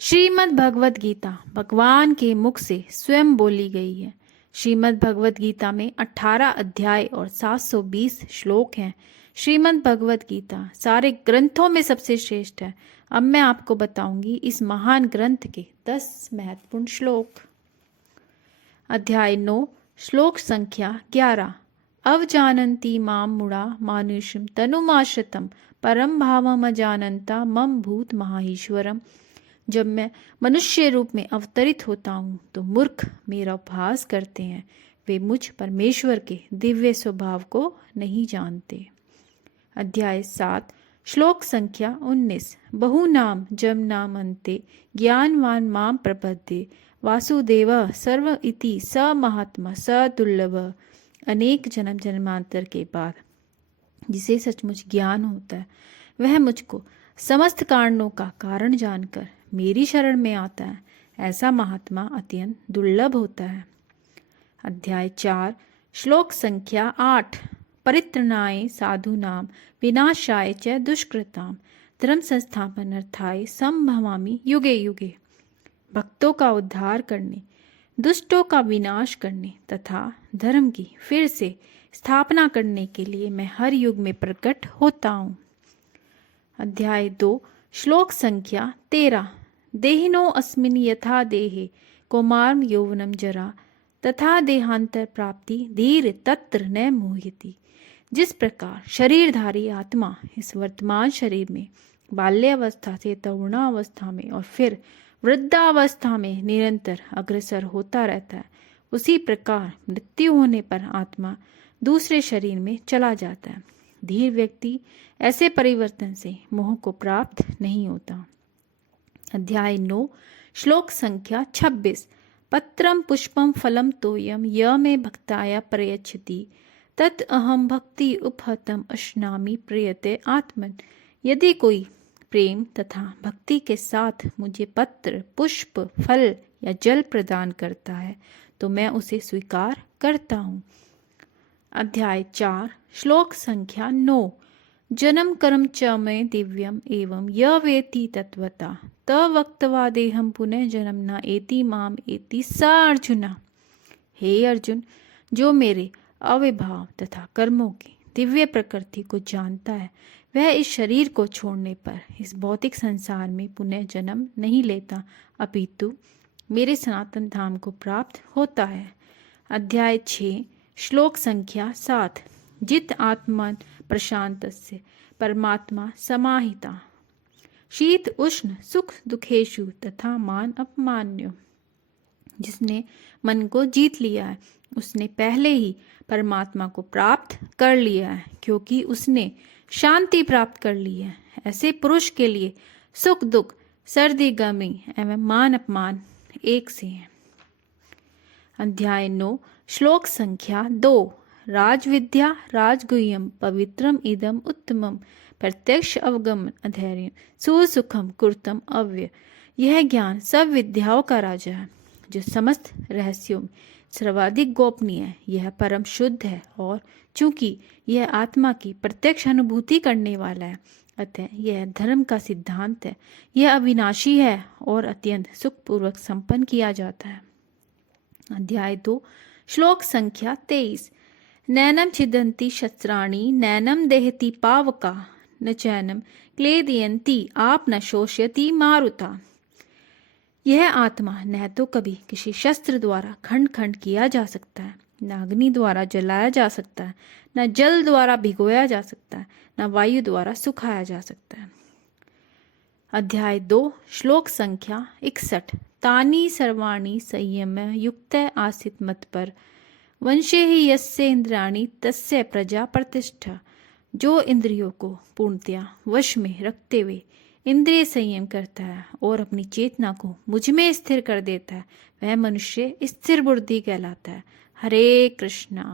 श्रीमद् भगवत गीता भगवान के मुख से स्वयं बोली गई है। श्रीमद् भगवत गीता में 18 अध्याय और 720 श्लोक हैं। श्रीमद् भगवत गीता सारे ग्रंथों में सबसे श्रेष्ठ है। अब मैं आपको बताऊंगी इस महान ग्रंथ के 10 महत्वपूर्ण श्लोक। अध्याय 9 श्लोक संख्या 11। अवजानन्ति मां मूढ़ा मानुषं तनुमाश्रितं परम भावम अजानन्ता मम भूत महाईश्वरम। जब मैं मनुष्य रूप में अवतरित होता हूँ तो मूर्ख मेरा उपहास करते हैं, वे मुझ परमेश्वर के दिव्य स्वभाव को नहीं जानते। अध्याय 7 श्लोक संख्या 19। बहुनाम जम नाम अन्ते ज्ञानवान माम प्रपद्ये वासुदेव सर्व इति स महात्मा स दुर्लभ। अनेक जन्म जन्मांतर के बाद जिसे सचमुच ज्ञान होता है वह मुझको समस्त कारणों का कारण जानकर मेरी शरण में आता है, ऐसा महात्मा अत्यंत दुर्लभ होता है। अध्याय 4 श्लोक संख्या 8। परित्रणाय साधूनाम विनाशाय च दुष्कृताम धर्म संस्थापनार्थाय संभवामि युगे युगे। भक्तों का उद्धार करने, दुष्टों का विनाश करने तथा धर्म की फिर से स्थापना करने के लिए मैं हर युग में प्रकट होता हूँ। अध्याय 2 श्लोक संख्या 13। देहिनो अस्मिन् यथा देहे कौमारं यौवनं जरा तथा देहांतर प्राप्ति धीर तत्र न मोह्यति। जिस प्रकार शरीरधारी आत्मा इस वर्तमान शरीर में बाल्यावस्था से तरुणावस्था में और फिर वृद्धावस्था में निरंतर अग्रसर होता रहता है, उसी प्रकार मृत्यु होने पर आत्मा दूसरे शरीर में चला जाता है। धीर व्यक्ति ऐसे परिवर्तन से मोह को प्राप्त नहीं होता। अध्याय 9 श्लोक संख्या 26। पत्रम पुष्पम फलम तोयम य मे भक्ताय प्रयच्छति तत् अहम भक्ति उपहतम अश्नामि प्रियते आत्मन। यदि कोई प्रेम तथा भक्ति के साथ मुझे पत्र पुष्प फल या जल प्रदान करता है तो मैं उसे स्वीकार करता हूँ। अध्याय 4 श्लोक संख्या 9। जन्म कर्म च में दिव्यम एवं य वेति तत्वता तवक्तवा देहम पुनः जन्म न एति माम एति स अर्जुना। हे अर्जुन, जो मेरे अविभाव तथा कर्मों की दिव्य प्रकृति को जानता है वह इस शरीर को छोड़ने पर इस भौतिक संसार में पुनः जन्म नहीं लेता, अपितु मेरे सनातन धाम को प्राप्त होता है। अध्याय 6 श्लोक संख्या 7। जित आत्मन प्रशांतस्य परमात्मा समाहिता शीत उष्ण सुख दुखेशु तथा मान अपमान्यो। जिसने मन को जीत लिया है उसने पहले ही परमात्मा को प्राप्त कर लिया है, क्योंकि उसने शांति प्राप्त कर ली है। ऐसे पुरुष के लिए सुख दुख सर्दी गर्मी एवं मान अपमान एक से हैं। अध्याय 9 श्लोक संख्या 2। राजविद्या राजगुह्यम पवित्रम इदम उत्तमम प्रत्यक्ष अवगमन अधैर्य सुसुखम कुर्तम अव्य। यह ज्ञान सब विद्याओं का राजा है, जो समस्त रहस्यों में सर्वाधिक गोपनीय है। यह परम शुद्ध है और चूंकि यह आत्मा की प्रत्यक्ष अनुभूति करने वाला है, अतः यह धर्म का सिद्धांत है। यह अविनाशी है और अत्यंत सुखपूर्वक संपन्न किया जाता है। अध्याय 2 श्लोक संख्या 23। नैनम छिदन्ति शस्त्राणि नैनम देहति पावका न चैनम क्लेदयन्ति आप न शोष्यति मारुता। यह आत्मा न तो कभी किसी शस्त्र द्वारा खंड खंड किया जा सकता है, न अग्नि द्वारा जलाया जा सकता है, न जल द्वारा भिगोया जा सकता है, न वायु द्वारा सुखाया जा सकता है। अध्याय 2 श्लोक संख्या 61। तानि सर्वाणि संयम्य युक्त आसीत मत पर वंशे ही यस्य इंद्रियाणि तस्य प्रजा प्रतिष्ठा। जो इंद्रियों को पूर्णतया वश में रखते हुए इंद्रिय संयम करता है और अपनी चेतना को मुझ में स्थिर कर देता है वह मनुष्य स्थिर बुद्धि कहलाता है। हरे कृष्णा।